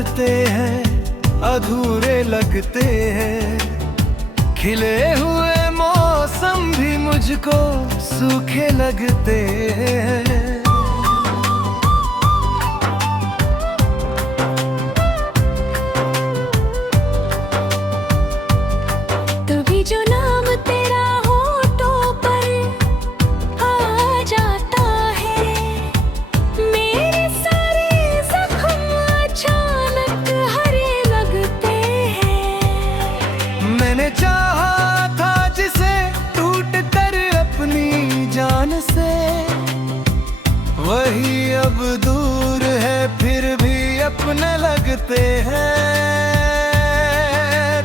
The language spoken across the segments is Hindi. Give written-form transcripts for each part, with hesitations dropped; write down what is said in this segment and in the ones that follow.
लगते हैं, अधूरे लगते हैं। खिले हुए मौसम भी मुझको सूखे लगते हैं। तभी जो नाम तेरा होठों पर आ जाता है, मेरे सारे जख्म अचानक हरे लगते हैं। मैंने चाहा था जिसे टूट कर अपनी जान से, वही अब दूर है फिर भी अपने लगते हैं।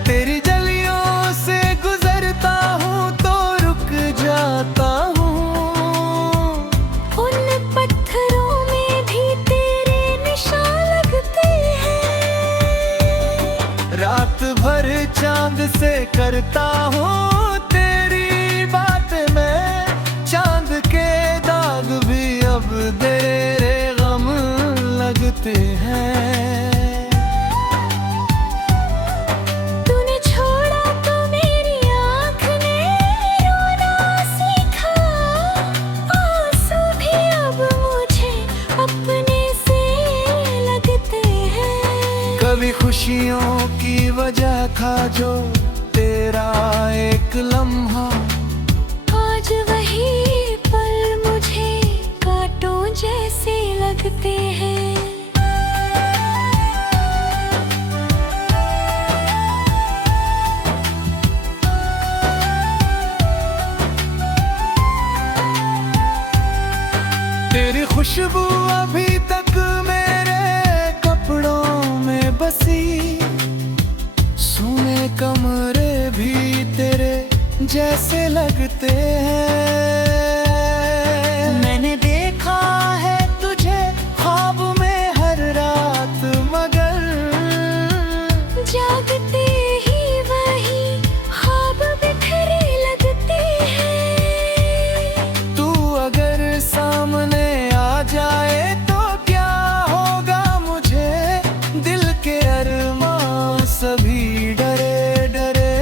तेरी गलियों से गुजरता हूँ तो रुक जाता हूँ। उन पत्थरों में भी तेरे निशान लगते हैं। रात भर चांद से करता हूँ तेरी बात मैं, चांद के दाग भी अब तेरे गम लगते हैं। तूने छोड़ा तो मेरी आँख ने रोना सीखा, आंसू भी अब मुझे अपने से लगते हैं। कभी खुशियों की वजह था जो तेरा एक लम्हा, आज वही पल मुझे कांटों जैसे लगते हैं। तेरी खुशबू अभी तक मेरे कपड़ों में बसी, सूने कमरे भी तेरे जैसे लगते हैं। मैंने देखा है तुझे ख्वाब में हर रात, मगर जागते ही वही ख्वाब बिखरे लगते हैं। तू अगर सामने आ जाए तो क्या होगा मुझे, दिल के अरमां सभी डरे डरे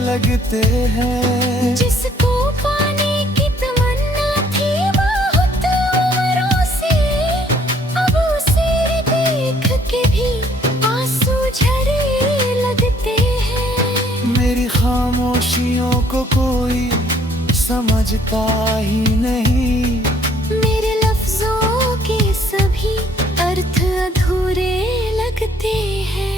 लगते हैं। जिसको पाने की तमन्ना थी बहुत उम्रों से, अब उसे देख के भी आंसू झरे लगते हैं। मेरी खामोशियों को कोई समझता ही नहीं, मेरे लफ्जों के सभी अर्थ अधूरे लगते हैं।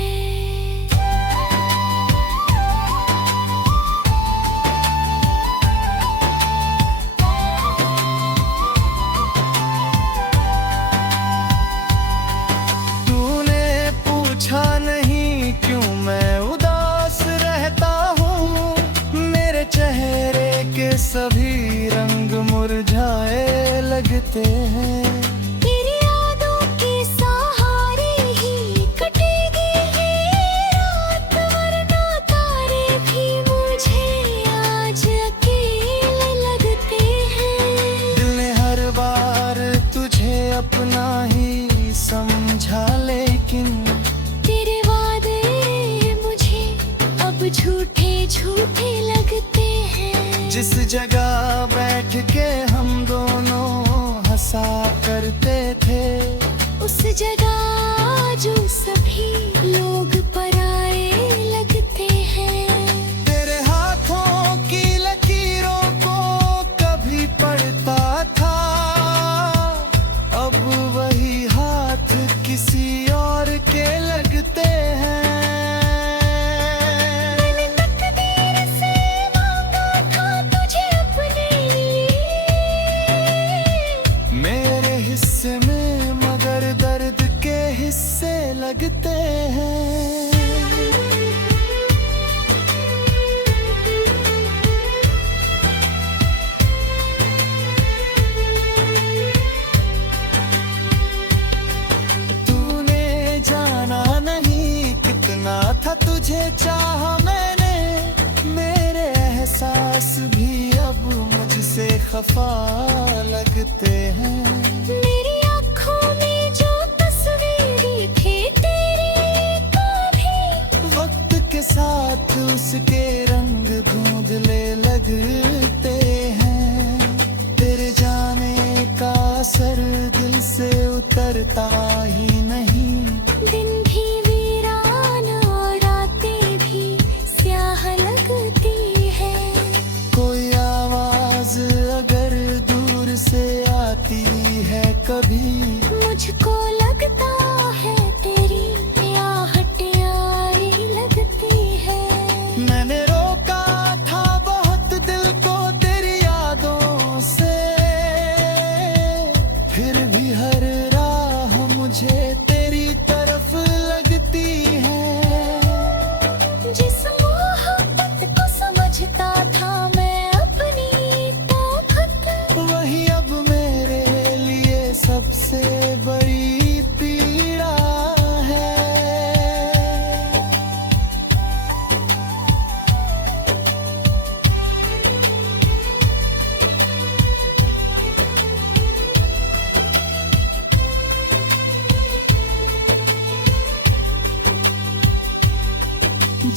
तूने पूछा नहीं क्यों मैं उदास रहता हूँ, मेरे चेहरे के सभी रंग मुरझाए लगते हैं। तेरी यादों के सहारे ही कटेगी ये रात, वरना तारे भी मुझे आज अकेले लगते हैं। दिल ने हर बार तुझे अपना ही समझा, लेकिन तेरे वादे मुझे अब झूठे झूठे लगते हैं। जिस जगह बैठ के हम दोनों हंसा करते थे, उस जगह जो सभी लोग पराए लगते हैं। तेरे हाथों की लकीरों को कभी पढ़ता था, अब वही हाथ किसी और के लगते हैं। मैंने तकदीर से मांगा था तुझे अपने लिए, मेरे हिस्से में मगर दर्द के हिस्से लगते हैं। तूने जाना नहीं कितना था तुझे चाहा मैंने, मेरे एहसास भी अब मुझसे खफा लगते हैं। मेरी आँखों में जो तस्वीरें थी तेरी साथ उसके रंग धुंधले लगते हैं। तेरे जाने का असर दिल से उतरता ही नहीं। दिन भी वीरान और रातें भी स्याह लगती है। कोई आवाज अगर दूर से आती है कभी, मुझको लगता है तेरी आहट आई लगती है। मैंने रोका था बहुत दिल को तेरी यादों से, फिर भी हर राह मुझे तेरी तरफ लगती है। जिस मोहब्बत को समझता था मैं अपनी ताकत, वही अब मेरे लिए सबसे बड़ी पीड़ा है।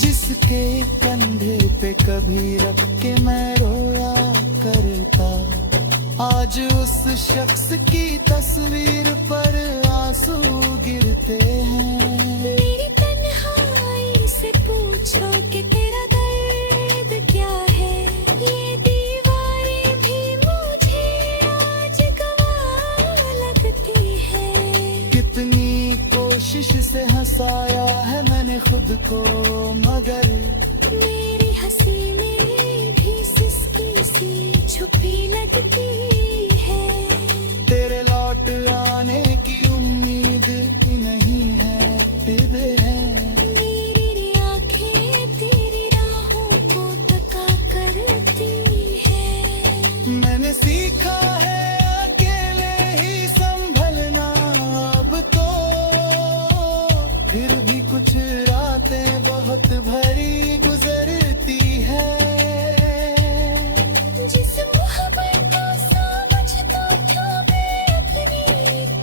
जिसके कंधे पे कभी रख के मैं रोया करता, आज उस शख्स की तस्वीर पर आंसू गिरते हैं। मेरी तन्हाई से पूछो कि तेरा दर्द क्या है। ये दीवारें भी मुझे आज गवाह लगती है। कितनी कोशिश से हंसाया है मैंने खुद को, मगर मेरी हंसी में भी सिसकी सी छुपी लगती है। तेरे लौट आने की उम्मीद ही नहीं है, दिल है। मेरी आंखें तेरी राहों को तका करती है। मैंने सीखा है अकेले ही संभलना अब तो, फिर भी कुछ रातें बहुत भरी गुजरती है। जिस मोहब्बत को समझता था मैं अपनी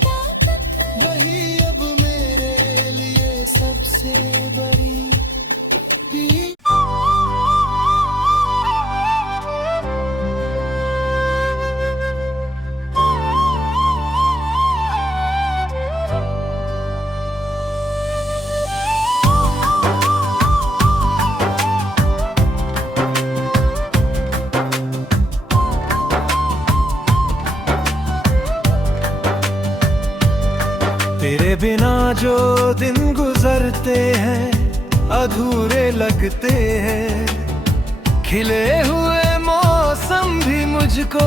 ताकत, वही अब मेरे लिए सबसे बड़ी पीड़ा। तेरे बिना जो दिन गुजरते हैं अधूरे लगते हैं। खिले हुए मौसम भी मुझको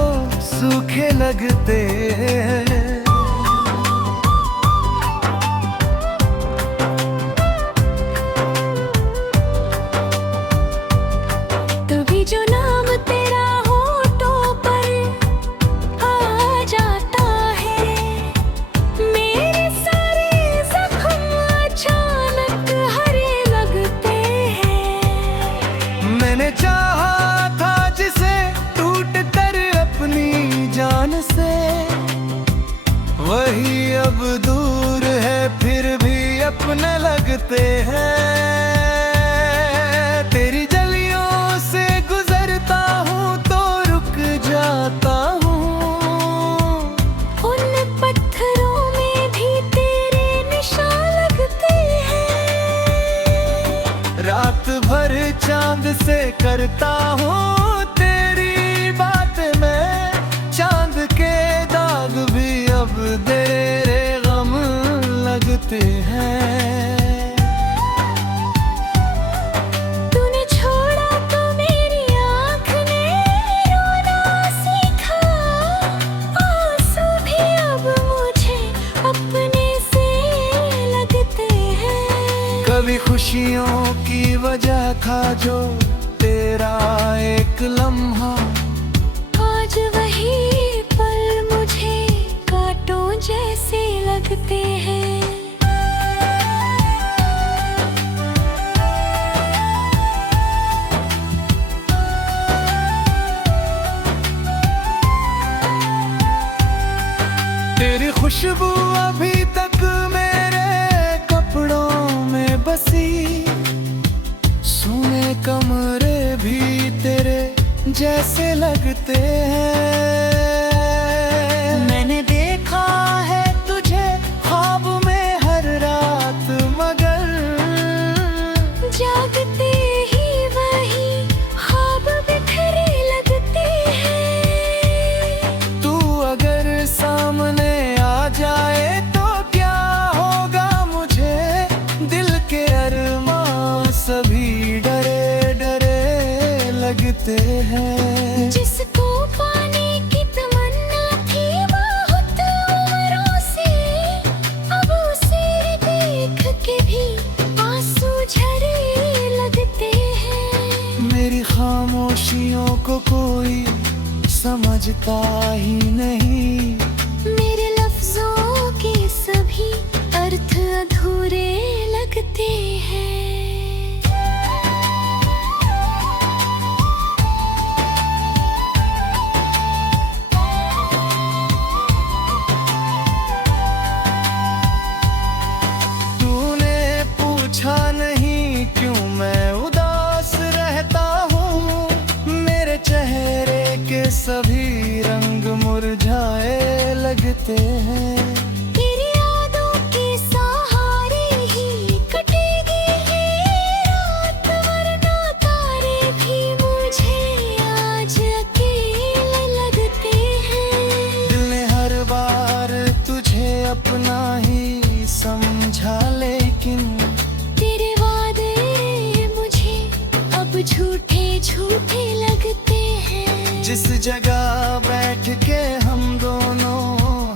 सूखे लगते हैं। तभी जो नाम तेरा होठों पर आ जाता है, मेरे सारे जख्म अचानक हरे लगते हैं। मैंने चाहा था जिसे टूट कर अपनी जान से, वही अब दूर है फिर भी अपने लगते हैं। तेरी गलियों से गुजरता हूँ तो रुक जाता हूँ। उन पत्थरों में भी तेरे निशान लगते हैं। रात भर चांद से करता हूँ तेरी बात मैं, चांद के दाग भी अब तेरे गम लगते हैं। तूने छोड़ा तो मेरी आँख ने रोना सीखा। आंसू भी अब मुझे अपने से लगते हैं। कभी खुशियों की वजह था जो तेरा एक लम्हा, आज वही पल मुझे कांटों जैसे लगते हैं। तेरी खुशबू अभी तक मेरे कपड़ों में बसी। कमरे भी तेरे जैसे लगते हैं। मैंने देखा है तुझे ख्वाब में हर रात, मगर जागते ही वही ख्वाब बिखरे लगते हैं। तू अगर सामने आ जाए तो क्या होगा मुझे, दिल के अरमां सभी डरे डरे लगते हैं। जिसको पाने की तमन्ना थी बहुत उम्रों से, अब उसे देख के भी आंसू झरे लगते हैं। मेरी खामोशियों को कोई समझता ही नहीं, मेरे लफ्जों के सभी अर्थ अधूरे लगते हैं। तूने पूछा नहीं क्यों मैं उदास रहता हूँ, मेरे चेहरे के सभी रंग मुरझाए लगते हैं। तेरी यादों के सहारे ही कटेगी ये रात, वरना तारे भी मुझे आज अकेले लगते हैं। दिल ने हर बार तुझे अपना ही समझा, लेकिन तेरे वादे मुझे अब झूठे झूठे लगते हैं। जिस जगह बैठ के हम दोनों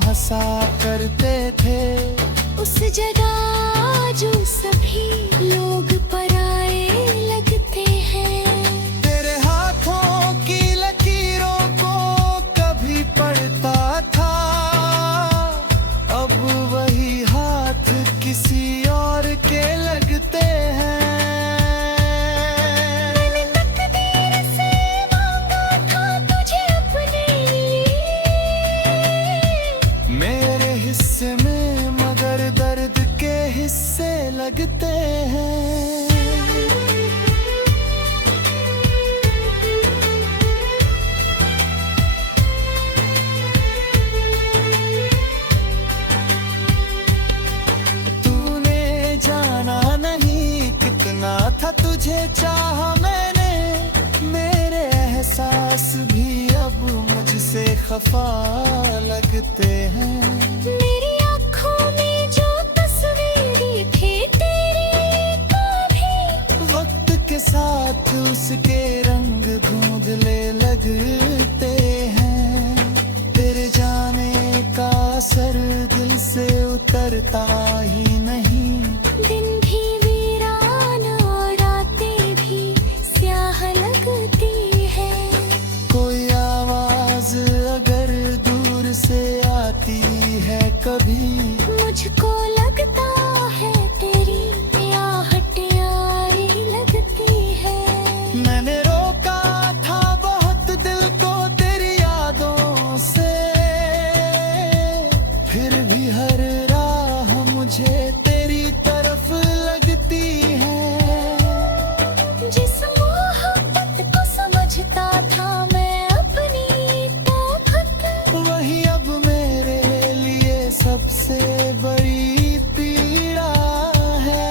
हंसा करते थे, उस जगह जो सभी लोग पराए लगते हैं। तेरे हाथों की लकीरों को कभी पढ़ता था, अब वही हाथ किसी और के लगते हैं। मैंने तकदीर से मांगा था तुझे अपने लिए, मेरे हिस्से में मगर दर्द के हिस्से लगते हैं। तूने जाना नहीं कितना था तुझे चाहा मैंने, मेरे एहसास भी अब मुझसे खफा लगते हैं। मेरी आँखों में जो तस्वीरें थे तेरी कभी, वक्त के साथ उसके रंग धुंधले लगते हैं। तेरे जाने का असर दिल से उतरता ही नहीं, दिन भी वीरान और रातें भी स्याह लगती है। कोई आवाज अगर दूर से आती है कभी, मुझको लगता है तेरी आहट आई लगती है। मैंने रोका था बहुत दिल को तेरी यादों से, फिर भी हर राह मुझे तेरी तरफ लगती है। जिस मोहब्बत को समझता था मैं अपनी ताकत, वही अब मेरे लिए सबसे बड़ी पीड़ा है।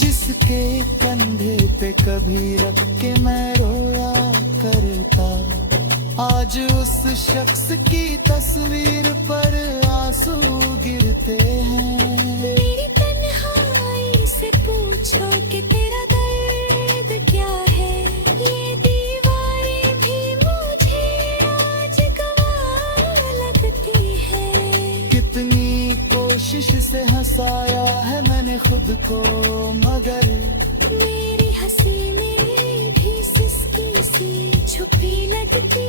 जिसके कंधे पे कभी रख के मैं रोया करता, आज उस शख्स की तस्वीर पर आंसू गिरते हैं। मेरी तन्हाई से पूछो कि तेरा दर्द क्या है, ये दीवारें भी मुझे आज गवाह लगती है। कितनी कोशिश से हंसाया है मैंने खुद को, मगर मेरी हंसी में भी सिसकी सी छुपी लगती